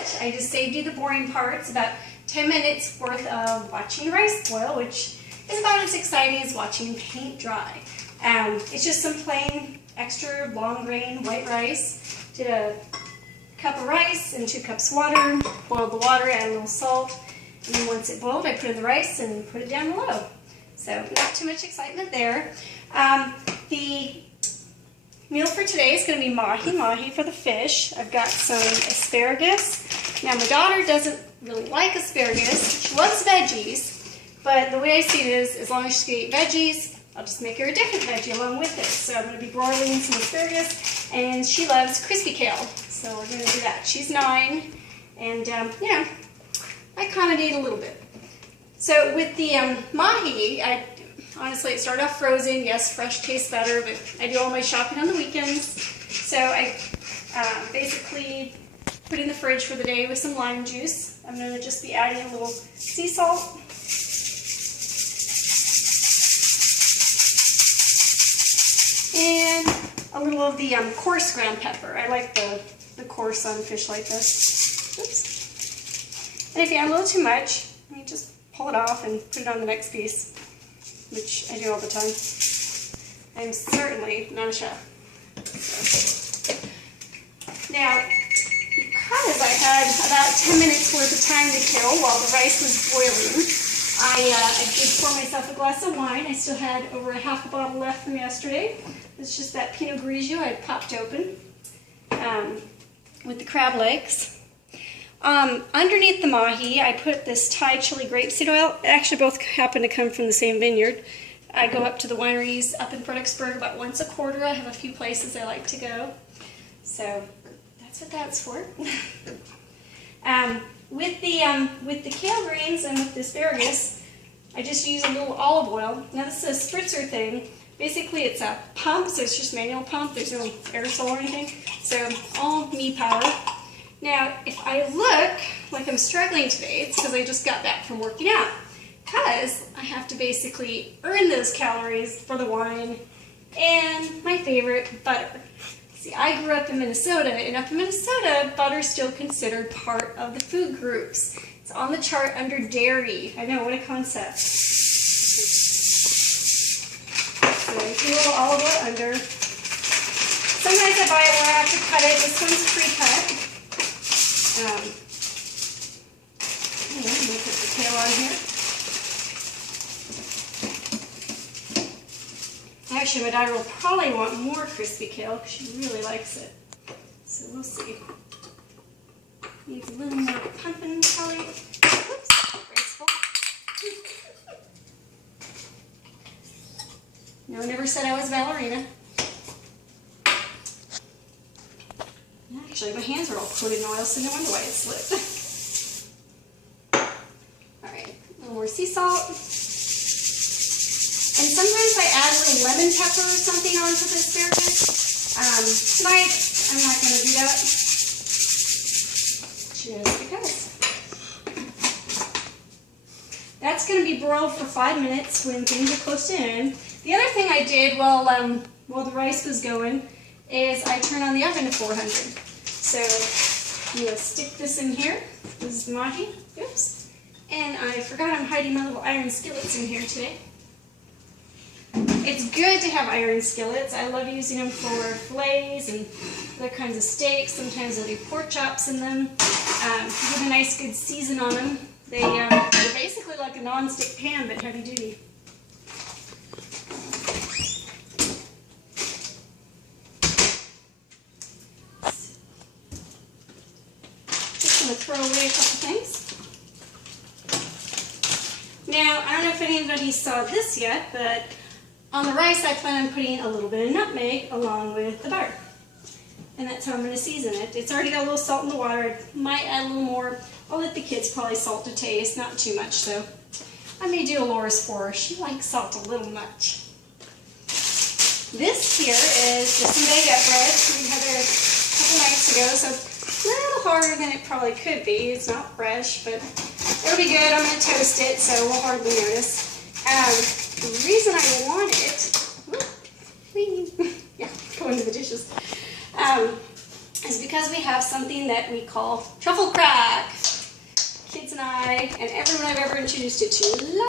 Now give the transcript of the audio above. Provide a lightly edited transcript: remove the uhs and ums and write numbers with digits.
it. I just saved you the boring parts, about 10 minutes worth of watching rice boil, which is about as exciting as watching paint dry. It's just some plain, extra long grain white rice. Did a cup of rice and 2 cups of water, boiled the water, add a little salt, and then once it boiled, I put in the rice and put it down below. So not too much excitement there. The meal for today is going to be mahi for the fish. I've got some asparagus. Now my daughter doesn't really like asparagus. She loves veggies, but the way I see it is, as long as she can eat veggies, I'll just make her a different veggie along with it. So I'm going to be broiling some asparagus, and she loves crispy kale. So we're going to do that. She's 9, and you know, I kind of need a little bit. So with the mahi, honestly, it started off frozen. Yes, fresh tastes better, but I do all my shopping on the weekends. So I basically put it in the fridge for the day with some lime juice. I'm going to just be adding a little sea salt. And a little of the coarse ground pepper. I like the coarse on fish like this. Oops. And if you add a little too much, you just pull it off and put it on the next piece, which I do all the time. I'm certainly not a chef. Now, because I had about 10 minutes worth of time to kill while the rice was boiling, I did pour myself a glass of wine. I still had over half a bottle left from yesterday. It's just that Pinot Grigio I popped open with the crab legs. Underneath the mahi, I put this Thai chili grapeseed oil. Actually, both happen to come from the same vineyard. I go up to the wineries up in Fredericksburg about once a quarter. I have a few places I like to go. So that's what that's for. With the kale greens and with the asparagus, I just use a little olive oil. Now this is a spritzer thing. Basically it's a pump, so it's just manual pump. There's no aerosol or anything. So all me power. Now if I look like I'm struggling today, it's because I just got back from working out. Because I have to basically earn those calories for the wine and my favorite, butter. See, I grew up in Minnesota, and up in Minnesota, butter's still considered part of the food groups. It's on the chart under dairy. I know, what a concept. So I do a little olive oil under. Sometimes I buy it where I have to cut it. This one's pre-cut. I'm going to put the kale on here. Actually, my daughter will probably want more crispy kale because she really likes it. So we'll see. Needs a little more pumpkin color. Oops, graceful. No one ever said I was a ballerina. Actually, my hands are all coated in oil, so no wonder why it slipped. Alright, a little more sea salt. And sometimes I add a little lemon pepper or something onto the asparagus. Tonight, I'm not going to do that, just because. That's going to be broiled for 5 minutes when things are close to end. The other thing I did while the rice was going is I turned on the oven to 400. So I'm going to stick this in here. This is mahi. Oops. And I forgot I'm hiding my little iron skillets in here today. It's good to have iron skillets. I love using them for fillets and other kinds of steaks. Sometimes I'll do pork chops in them. Give a nice good season on them. They're basically like a non-stick pan, but heavy duty. Just going to throw away a couple things. Now, I don't know if anybody saw this yet, but on the rice, I plan on putting a little bit of nutmeg along with the butter. And that's how I'm going to season it. It's already got a little salt in the water. I might add a little more. I'll let the kids probably salt to taste, not too much though. I may do a Laura's for her. She likes salt a little much. This here is just some baguette bread. We had it a couple nights ago, so a little harder than it probably could be. It's not fresh, but it'll be good. I'm going to toast it, so we'll hardly notice. The reason I want it, yeah, go into the dishes. The is because we have something that we call truffle crack. Kids and I, and everyone I've ever introduced it to,